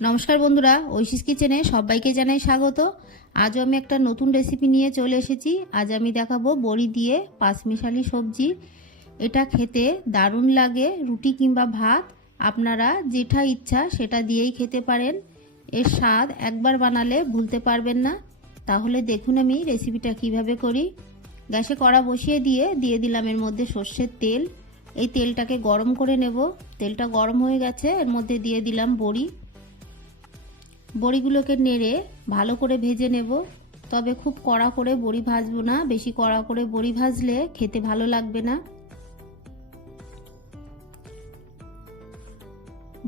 নমস্কার বন্ধুরা, ঐশিস কিচেনে সবাইকে জানাই স্বাগত। আজও আমি একটা নতুন রেসিপি নিয়ে চলে এসেছি। আজ আমি দেখাবো বড়ি দিয়ে পাঁচমিশালি সবজি। এটা খেতে দারুণ লাগে, রুটি কিংবা ভাত। আপনারা যেটা ইচ্ছা সেটা দিয়েই খেতে পারেন। এর স্বাদ একবার বানালে ভুলতে পারবেন না। তাহলে দেখুন আমি রেসিপিটা কীভাবে করি। গ্যাসে কড়া বসিয়ে দিয়ে দিয়ে দিলাম এর মধ্যে সর্ষের তেল। এই তেলটাকে গরম করে নেব। তেলটা গরম হয়ে গেছে, এর মধ্যে দিয়ে দিলাম বড়ি। বড়িগুলোকে নেড়ে ভালো করে ভেজে নেব। তবে খুব কড়া করে বড়ি ভাজবো না। বেশি কড়া করে বড়ি ভাজলে খেতে ভালো লাগবে না।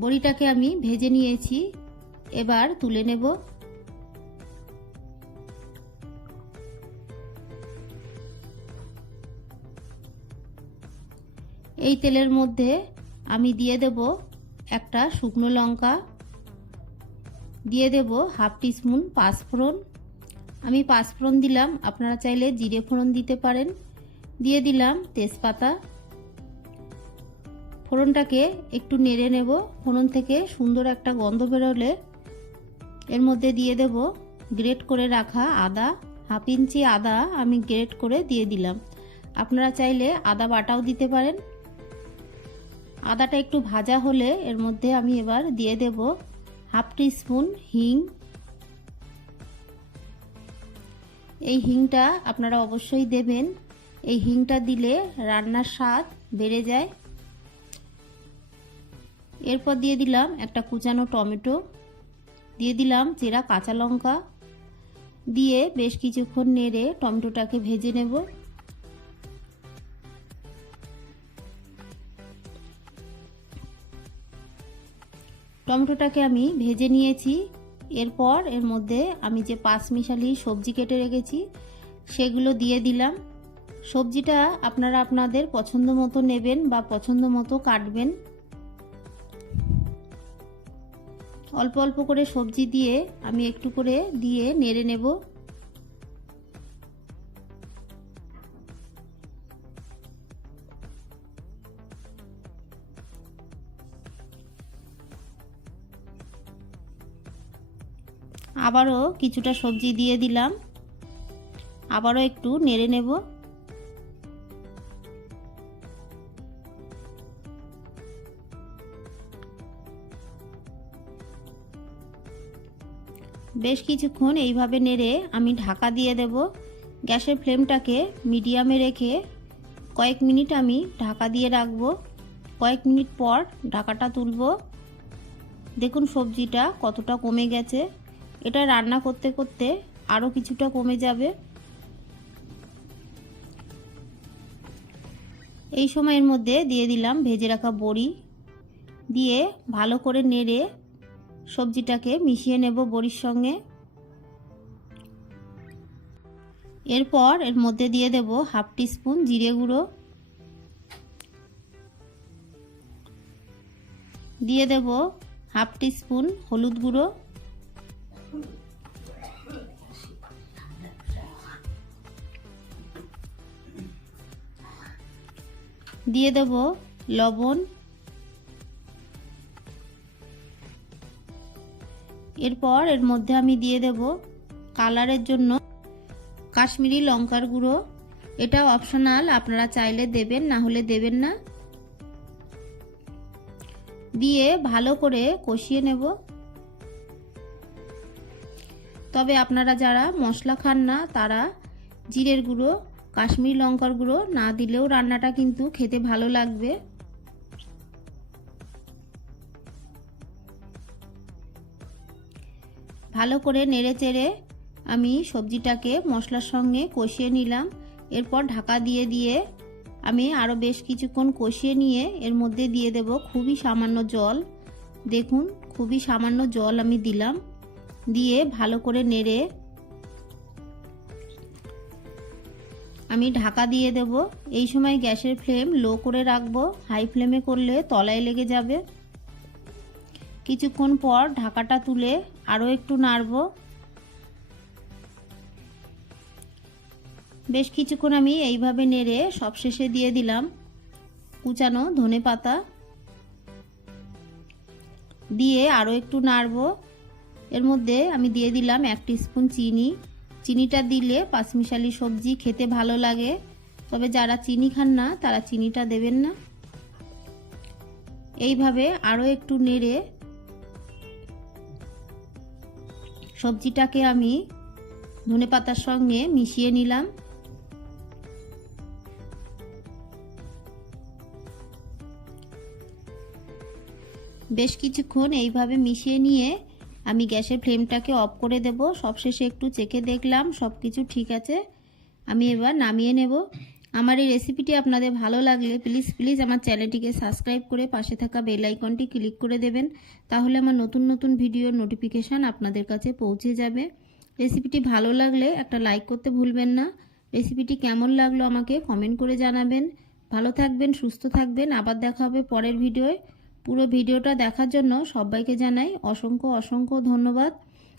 বড়িটাকে আমি ভেজে নিয়েছি। এবার তুলে নেব। এই তেলের মধ্যে আমি দিয়ে দেব একটা শুকনো লঙ্কা। দিয়ে দেব হাফ টিস্পুন পাঁচফোড়ন। আমি পাঁচফোড়ন দিলাম, আপনারা চাইলে জিরে ফোড়ন দিতে পারেন। দিয়ে দিলাম তেজপাতা। ফোড়নটাকে একটু নেড়ে নেব, ফোড়ন থেকে সুন্দর একটা গন্ধ বেরোলে এর মধ্যে দিয়ে দেব গ্রেট করে রাখা আদা। হাফ ইঞ্চি আদা আমি গ্রেট করে দিয়ে দিলাম। আপনারা চাইলে আদা বাটাও দিতে পারেন। আদাটা একটু ভাজা হলে এর মধ্যে আমি এবার দিয়ে দেব হাফ স্পুন হিং। এই হিংটা আপনারা অবশ্যই দেবেন। এই হিংটা দিলে রান্নার স্বাদ বেড়ে যায়। এরপর দিয়ে দিলাম একটা কুচানো টমেটো। দিয়ে দিলাম চেরা কাঁচা লঙ্কা। দিয়ে বেশ কিছুক্ষণ নেড়ে টমেটোটাকে ভেজে নেব। টমেটোটাকে আমি ভেজে নিয়েছি। এরপর এর মধ্যে আমি যে পাঁচ মিশালি সবজি কেটে রেখেছি, সেগুলো দিয়ে দিলাম। সবজিটা আপনারা আপনাদের পছন্দ মতো নেবেন বা পছন্দ মতো কাটবেন। অল্প অল্প করে সবজি দিয়ে আমি একটু করে দিয়ে নেড়ে নেব। আবারও কিছুটা সবজি দিয়ে দিলাম। আবারও একটু নেড়ে নেব। বেশ কিছুক্ষণ এইভাবে নেড়ে আমি ঢাকা দিয়ে দেব। গ্যাসের ফ্লেমটাকে মিডিয়ামে রেখে কয়েক মিনিট আমি ঢাকা দিয়ে রাখব। কয়েক মিনিট পর ঢাকাটা তুলব। দেখুন সবজিটা কতটা কমে গেছে। এটা রান্না করতে করতে আরও কিছুটা কমে যাবে। এই সময়ের মধ্যে দিয়ে দিলাম ভেজে রাখা বড়ি। দিয়ে ভালো করে নেড়ে সবজিটাকে মিশিয়ে নেব বড়ির সঙ্গে। এরপর এর মধ্যে দিয়ে দেব হাফ টিস্পুন জিরে গুঁড়ো। দিয়ে দেব হাফ টিস্পুন হলুদ গুঁড়ো। দিয়ে দেব লবণ। এরপর এর মধ্যে আমি দিয়ে দেব কালারের জন্য কাশ্মীরি লঙ্কার গুঁড়ো। এটা অপশনাল আপনারা চাইলে দেবেন, না হলে দেবেন না। দিয়ে ভালো করে কষিয়ে নেব। তবে আপনারা যারা মশলা খান না, তারা জিরের গুঁড়ো, কাশ্মীর লঙ্কার গুঁড়ো না দিলেও রান্নাটা কিন্তু খেতে ভালো লাগবে। ভালো করে নেড়ে চেড়ে আমি সবজিটাকে মশলার সঙ্গে কষিয়ে নিলাম। এরপর ঢাকা দিয়ে দিয়ে আমি আরও বেশ কিছুক্ষণ কষিয়ে নিয়ে এর মধ্যে দিয়ে দেব খুবই সামান্য জল। দেখুন, খুবই সামান্য জল আমি দিলাম। দিয়ে ভালো করে নেড়ে আমি ঢাকা দিয়ে দেব। এই সময় গ্যাসের ফ্লেম লো করে রাখব। হাই ফ্লেমে করলে তলায় লেগে যাবে। কিছুক্ষণ পর ঢাকাটা তুলে আরও একটু নাড়ব। বেশ কিছুক্ষণ আমি এইভাবে নেড়ে সবশেষে দিয়ে দিলাম কুচানো ধনে পাতা দিয়ে আরও একটু নাড়বো। এর মধ্যে আমি দিয়ে দিলাম এক স্পুন চিনি। চিনিটা দিলে পাঁচমিশালি সবজি খেতে ভালো লাগে। তবে যারা চিনি খান না, তারা চিনিটা দেবেন না। এইভাবে আরও একটু নেড়ে সবজিটাকে আমি ধনে পাতার সঙ্গে মিশিয়ে নিলাম। বেশ কিছুক্ষণ এইভাবে মিশিয়ে নিয়ে আমি গ্যাসের ফ্লেমটাকে অফ করে দেব। সবশেষে একটু চেখে দেখলাম সব কিছু ঠিক আছে। আমি এবার নামিয়ে নেব। আমার এই রেসিপিটি আপনাদের ভালো লাগলে প্লিজ প্লিজ আমার চ্যানেলটিকে সাবস্ক্রাইব করে পাশে থাকা বেল আইকনটি ক্লিক করে দেবেন। তাহলে আমার নতুন নতুন ভিডিওর নোটিফিকেশান আপনাদের কাছে পৌঁছে যাবে। রেসিপিটি ভালো লাগলে একটা লাইক করতে ভুলবেন না। রেসিপিটি কেমন লাগল আমাকে কমেন্ট করে জানাবেন। ভালো থাকবেন, সুস্থ থাকবেন। আবার দেখা হবে পরের ভিডিওয় পুরো ভিডিওটা দেখার জন্য সবাইকে জানাই অসংখ্য অসংখ্য ধন্যবাদ।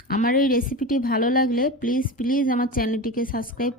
আমার এই রেসিপিটি ভালো লাগলে প্লিজ প্লিজ আমার চ্যানেলটিকে সাবস্ক্রাইব